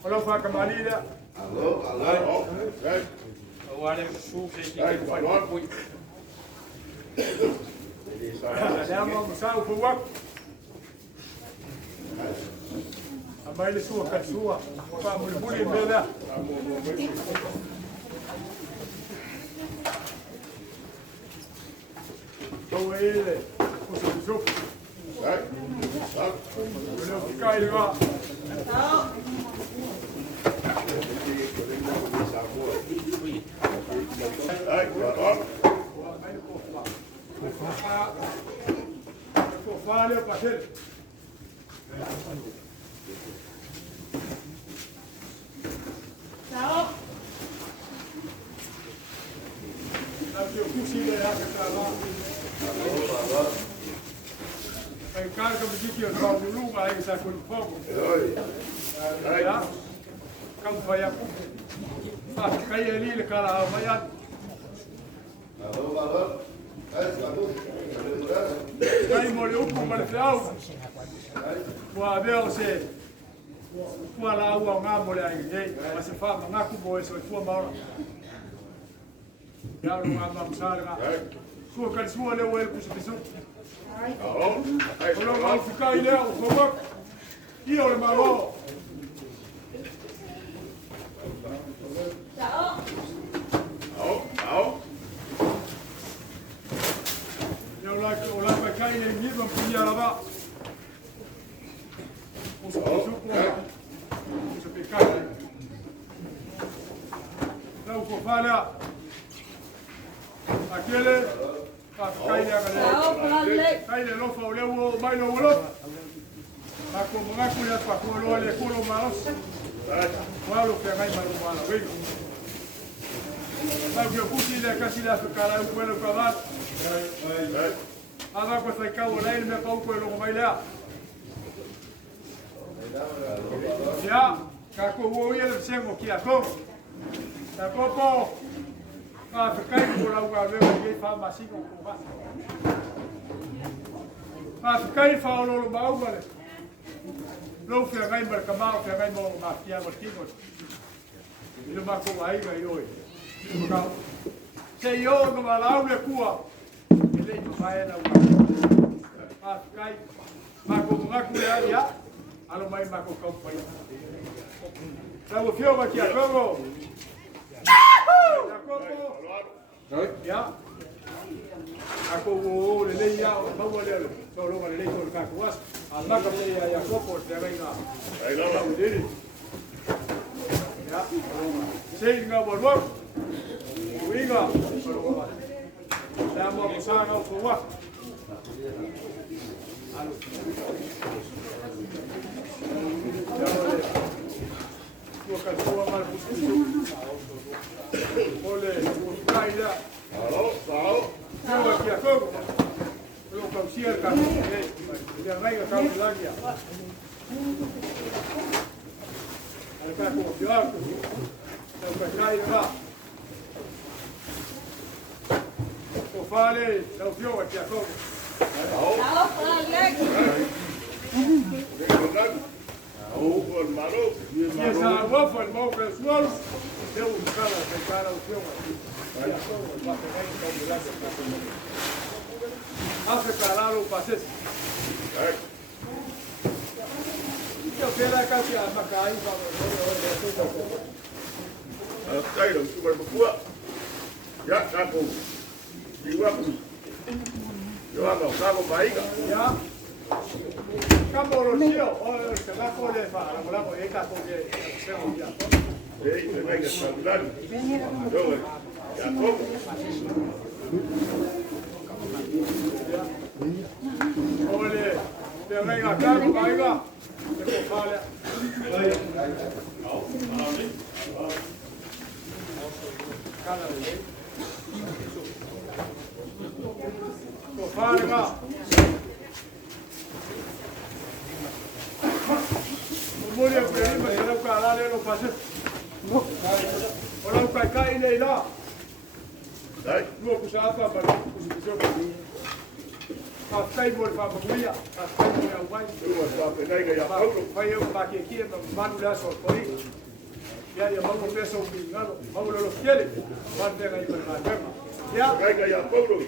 Kalau fa kamali dia. Alô. Awale su ke ki fa ku. Ada mau musau fu wak. Abai le su ka su. Fa mulbuli bela. Então ele, o seu olha ficar aí lá. Olha parceiro. Tchau. Eu consigo olhar para lá. Em casa que me diz que eu não lugar aí sai com fogo. Já? Como vai a? Faz cair ali le cara amanhã. Aí molhou com marflau. Boa você. Boa lá o ngamo aí, mas se fala ngaku boy so tua mal. Já não ngamo salga. Sua kan sua le wel ku se Kalau mau ficar ele o fogo e o malo. Eu lá para cá ele me vai pilhar lá. O pecar. Não vou falar. Aquele Kaile lo fa ole wo mai lo lo. Ma ko mga kuya pa ko lo le ko lo malos. Wa lo ke mai malu mala we. Ma que puti le casi la cara un pueblo para. Aga ko sai ka wala ile ka ko lo mai la. Ya, ka ko wo ile sengo ki ako. Ta popo Ah, ficar por algo a ver que faz assim com o vaso. Ah, ficar e fala lo mau vale. Lo que vai mercamar, que vai mo mafia vertigo. Ele vai com aí vai hoje. Se eu não vai lá o cua. Ele não vai na rua. Ah, ficar vai com uma cuia já. Alo mai vai com o pai. Tá o fio aqui agora. Ya, aku le le ya, bawa le, solo le le kau kakuas, anak kau le ya kopo terbaik lah. Baiklah, jadi. Ya, sehingga berbuat, sehingga berbuat. Saya mau berusaha kau kuat. Bukan semua malu putus. Oleh, bukan ya. Halo. Kau kia kau. Kalau kau siarkan, dia naik kau lagi ya. Ada kau siar. Kau percaya tak? Kau fale, kau siar kia kau. Halo, lagi. Si esa agua fue el moco del suelo, de buscar a opción. Hace claro los pases. Yo quiero casi a Macay para Đây là super bữa. Ya, ta cùng. Đi qua cùng. Yo ando saco paika. Ya. Kamu Rosio, oh, sekarang kau le fa, la bola kau eka kau le, saya dia. Te venga a saludar. Yo, ya como. Ole, te venga acá, caiga. Te fale. Cada vez. Fale va. Mulher prima, será o caralho não fazer. Olha o cai ele lá. Dai. Não puxa a para o seu. Kai mo fa mamuia, kai mo ya wai. Uma só pegar que já Paulo. Vai eu pa que aqui, manu lá só coi. Ya ya mau peso pingalo, mau lo quiere. Vai ter aí para cá. Ya. Pegar que já Paulo.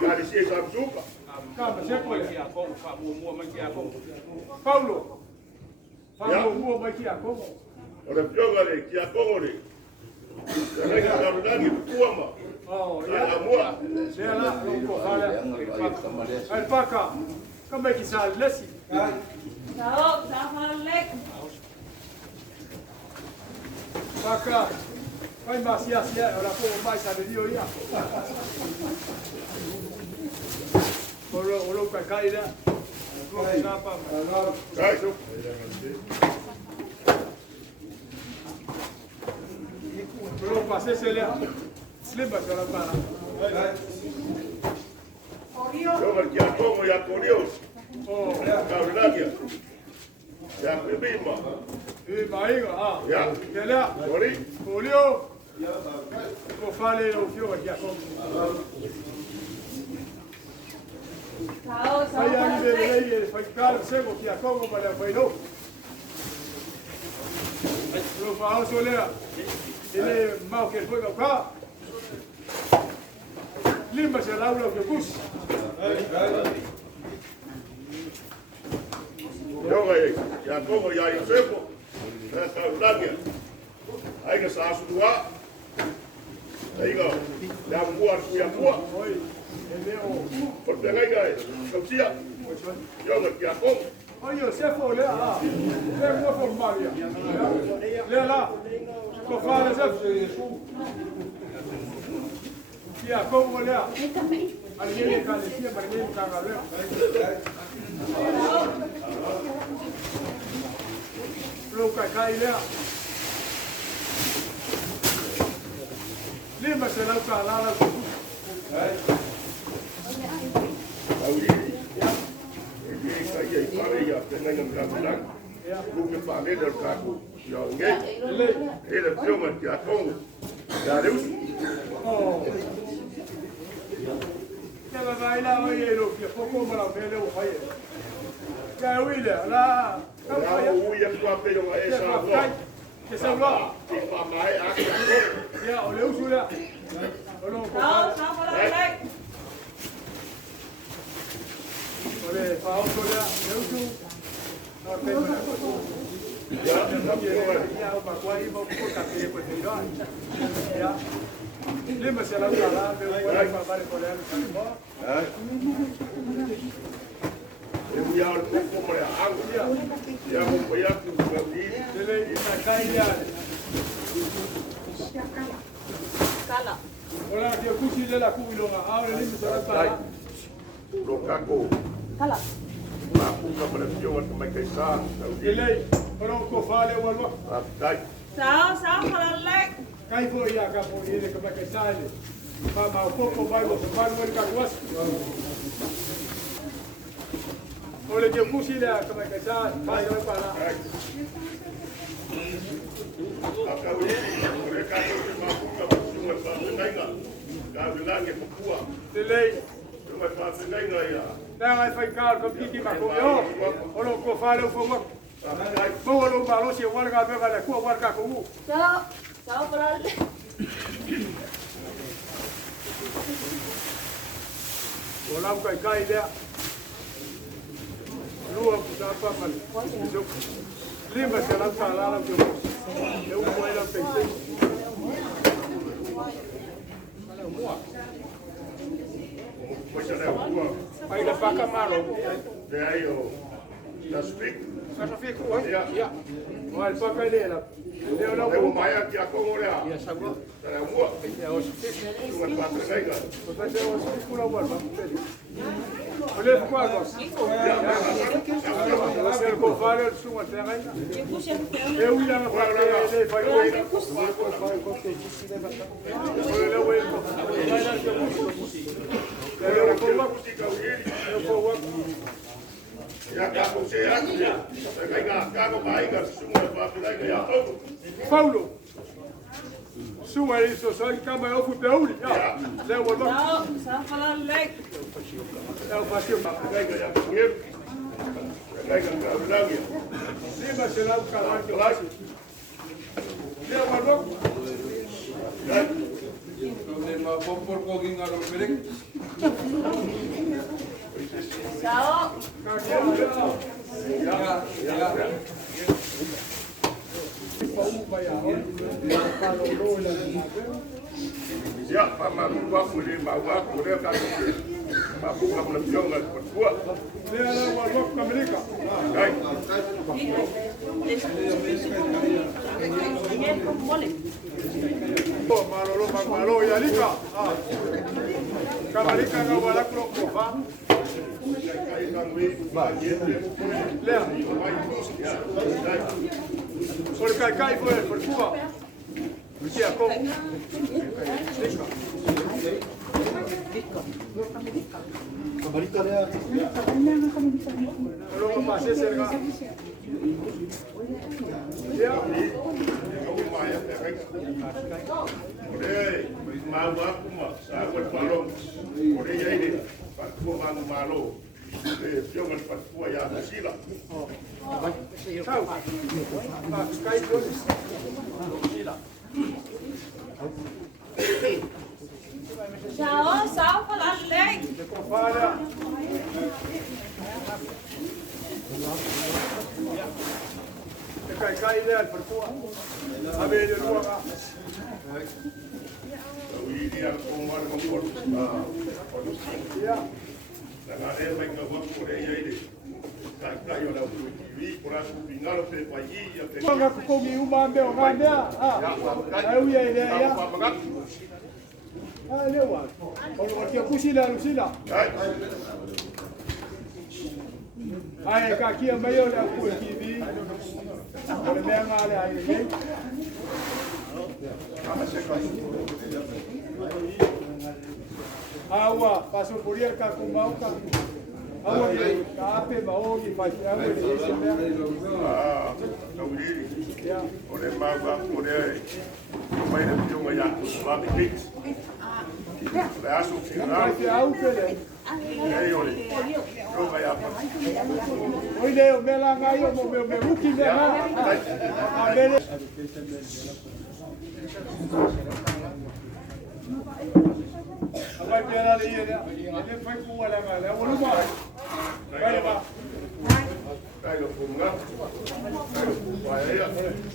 Cara, se sabe suca. Calma, você pode aqui a como, fa mua mais que a como. Paulo. Fa mua mais que a como. Ora joga ali, que a como ali. Pegar que já verdade kuama. Oh, ya. Mua. Saya lah, lompo hala. Alpaca. Como é que sai lesi? Sao fala lek. Paca. Vai mais sia, ora como mais sabe de olhar. Olo kai da. Sai, su. Olo passe se le. Slimba se la para. Joga que a como já correu. Oh, Cabrinagia. Já bebima. e mai ah. Já. Que lá. Ori. Olio. Ko fale o fio aqui a como. Sao Vai fala ali lek. ele faz cara seco aqui a como para vai não. Lo fa o solera. Ele mau que foi cá. Limba se la ulo que pus. Joga aí. Já como já Josepo. Cabrinagia. Aí que sa sua. Aí go. Já muar ya muar. Oi. Ele o Por pegar que Capsia. Joga que a como. Oye, se foi lá. Ah. Le mo fo Maria. Le lá. Ko fala se. Kia como lá. Alguém tá ali, mas ninguém tá galera. Luca cai lá. Lima se lá tá lá. Aí. Aí para já pegar no Cabrinagia. Luke falei do carro. Já alguém. Ele filma que a como. Já deu. Oh. Ela vai lá, olha o que pouco mal ele o pai. Já William, lá. Já o ia com a pelo aí essa avó. Que são lá. Que papai aqui. Já, olha o Júlia. Olha o Sao fala lek. olha, fala o Júlia, eu Júlia. Não tem mais. Já, uma coisa vou colocar aqui por melhor. Já. Lembra se ela tá lá, meu pai vai para colher no canibó. Eu ia com a água. Já vou ir com o filho. Ele está caindo. Kala. Olha que eu cozinhei lá com o ilonga. Agora ele se ela tá lá. Rocaco. Kala. Lá com o cabrão, como é que está? Ele, olha o que fala o alvo. Sao fala lek. Cai foi a capo ele como é que está ele. Mas o pouco vai você vai no mercado. Olha que eu cozinhei lá como é que está. Vai para lá. Ele não vai ficar com que mas com eu. Olha o que fala o fogo. Vou no balão se o warga pega lá com o warga com o. Sao fala lek. Olha o que cai lá. Lua puta papa. Lembra se ela tá lá que eu vou ela pensei. Aí da faca marrom. Só fica oi. Já. Olha só que ele lá. Eu não vou mais aqui a como olhar. E essa boa. É hoje. Você é hoje por agora, vamos. Olha ficou agora. Você não vai olhar sua terra ainda. Eu ia na faca ele vai olhar. Olha eu vou Paulo. Sunga i so so kama ofu peuli. Ja. Le wa lo. Sao para lek. El fasio. Kijk, ja, hier. Kijk, nou hier. Lima se la ka la. Le wa lo. Kijk. Problema por coging a lo perek. Sao. Ja. Ja, maar wat voor die maar wat voor die kan ik. Maar hoe gaan we het jongen voor? Le wa lo Amerika. Kijk. Malo ya lika. Kamalika na wala krokofa. Kijk dan weer maar hier. Le. Por kai por Cuba. Usia ko. Lo pasé cerca. Ya. Hey, mau aku mah, sahabat palong. Udah ya ini, Pak Kuman Malo. Jangan Pak Kuah ya sila. Tahu. Kai polis. Sila. Sao para lek. Kofara. Kai le al pertua. A ver el lugar. Ini yang Kumar mengurus. Ya. Dan ada yang mereka buat Korea ini. Tak yo dah TV, kurang bingar pe pagi ya pe. Manga ko mi umambe ngande. Ah. Ai ya ile ya. Ah lewa. Ko ke kusila rusila. Hai. Ai ka kia mayo la ku TV. Ole me ngale ai ni. Awa, paso por ir ka kumauka. Awa ni kape maogi pa awa ni ese me. Ah, tahu diri. Ya. Oleh mabak, oleh main cuma ya, mabik fix. Oleh asuk Ai sinar. ke au pele. Hey oleh, coba ya apa? Oi leo me la ngayo mo me uki me na. A mele. Apa pela le ia. Ele foi com ela ngale. O lu mai. Vai ba. Kayo punga, kayo pupaya.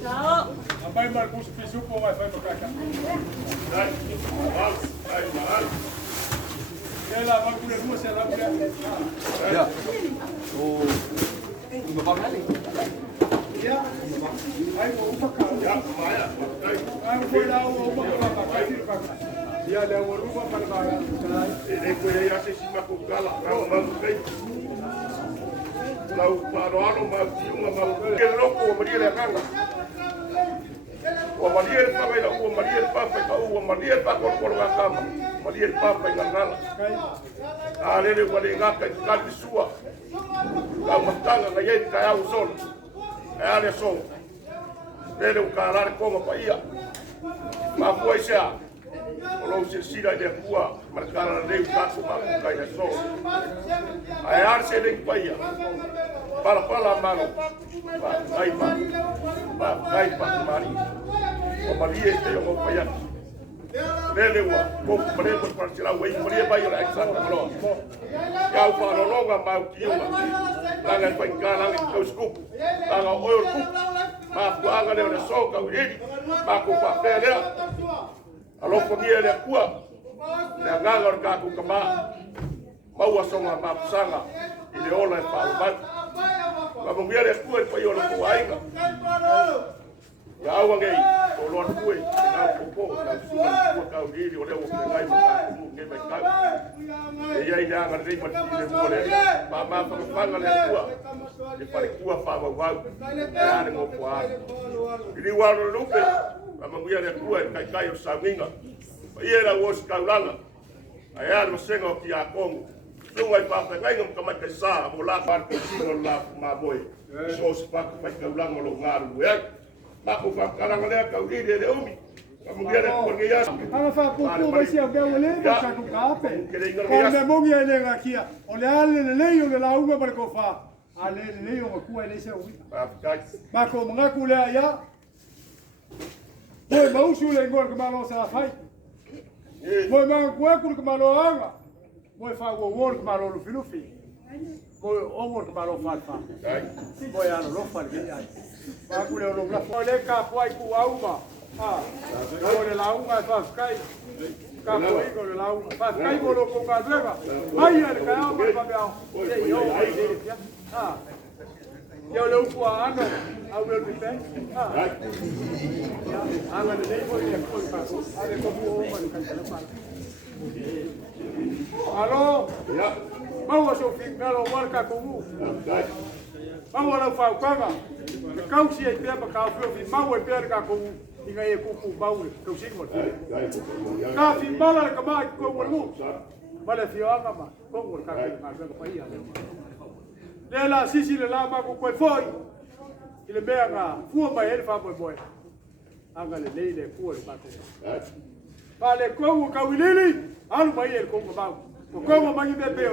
Sao. Apa mai kus pisu ko mai vai makaka. Hai, mahal, hai mahal. Ela vai por rua se ela por. Ya. Ya. Ai mo upaka. Ya, Maya. Ai foi lá o upaka pa ka. Ya le o rupa para ba. Ini kue ya se sima kukala, kau mau kai. Lau paroano mau tiunga mau ke loko o maria le kanga. O maria le papa ila o maria le papa ka o maria le papa ko nga kama. Maria le papa ngangala. Ale le wale ngaka ka sua. Ka matanga nga yei ka au sol. Ale so. Ele o cara ko ma pa ia. Ma foi sia. Kalau sila dia kuat, mereka ada kaku maku kaya so. Ayar sedeng paya, pala malu, bagai pak mari, pemalia itu yang mau paya. Lelewa, kau mereka berpercaya wei mereka bayar eksak kalau. Kau panolong mau kiuma, tangan pengkalang kau skup, tangan oil kup, maku angan dia so kau ini, maku pakai dia. Alo pengia le kuat, le ngalor kaku kema, mau asonga mapsanga, ile ola pa umat. Kamu pengia le kuat pa yolo kuainga. Ya awang ei, olon kuat, kau popo, kau suka kuat kau diri, oleh waktu ngai makaku ngai kau. Ia ini angan rei mati le mole, mama panggang le kuat, di paling kuat pa wau, ya ni ngopuan. Ini walau lupa. Mamangua le kuat kai saminga. Ia la wos kaulanga. Aya no sengo ki akong. Sungai pa ngai ngam kamat kai sa bola par sino la maboy. So spak pa kaulang lo ngaru ya. Ba ko fa karang le ka uri le umi. Mugiere porque ya. Anga fa pupu vai sia ke ole ka ku kape. Ko me mongi ele ngakia. Ole ale le leo le launga para ko fa. Ale le leo ku ele se ui. Ma ko mga ku le ya. Moi mau su le ngor ke malo sa fai. Moi ma ku ke malo anga. Moi fa wo ke malo lu filufi. Moi o ke malo fa fa. Moi ano lo fa ke ya. Ma ku le lo la ole ka poi ku auma. Ah, le launga fa kai. Ka poi ko le launga. Fa kai mo lo ko ka drega. Ai ale ka o pa pa. Ah. Yo lo ku ano. I will be back. Ah. Anga le nei ko le ko pa. Ale ko mo ma ka le pa. Alo. Ya. Mau so fi ngalo marka ko mu. Mau la fa kanga. Kau si e pe pa ka fi mau e pe ka ko mu. Inga e kuku baule, kau sing mo. Ka fi mala ka ma ko mo. Mala fi anga ma, ko mo ka ka pa ia. Le la sisi le la ma ko ko foi. Ile me anga fu ma ele fa boy. Anga le le fu le pa ko. Vale ko ka wilili, alu mai ele ko ba. Ko mo mai be be.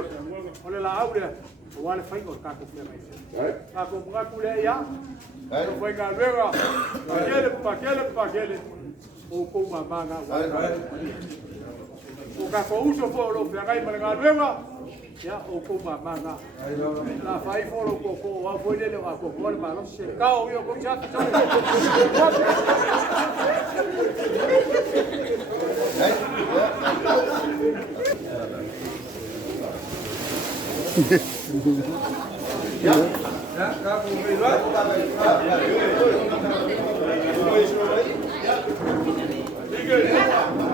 Ole la aule. Wale fai ko ka ko mai. Ka ko mga kule ya. Não foi galera, aquele, o como a manga, o cafoucho foi o pegar e marcar galera, já o como a manga, lá vai for o coco, a foi dele o coco, mas não se cau eu com já Ya, cá com o melhor. Diga aí.